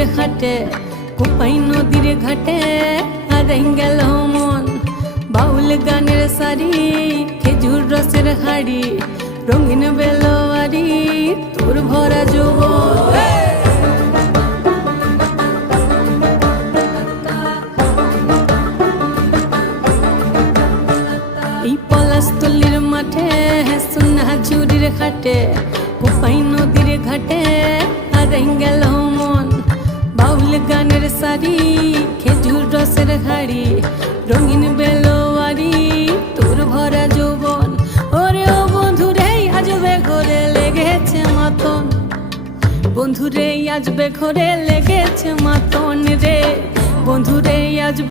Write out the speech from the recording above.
ঝুড়ির খাটে কোপাই নদীর ঘাটে হারাই গেল মন। বাউল গানের সারি খেজুর রসের হাড়ি রঙিন বেলোয়ারি তোর ভরা যৌবন। এই পলাশতলির মাঠে সোনা ঝুড়ির খাটে কোপাই নদীর ঘাটে হারাই গেল মন। বাউল গানের সারি খেজুর রসের হাড়ি রঙিন বেলোয়ারি তোর ভরা যৌবন। ওরে ও বন্ধুরে আজবে ঘরে লেগেছে মাতন, বন্ধুরে আজবে ঘরে লেগেছে মাতন রে, বন্ধুরে আজ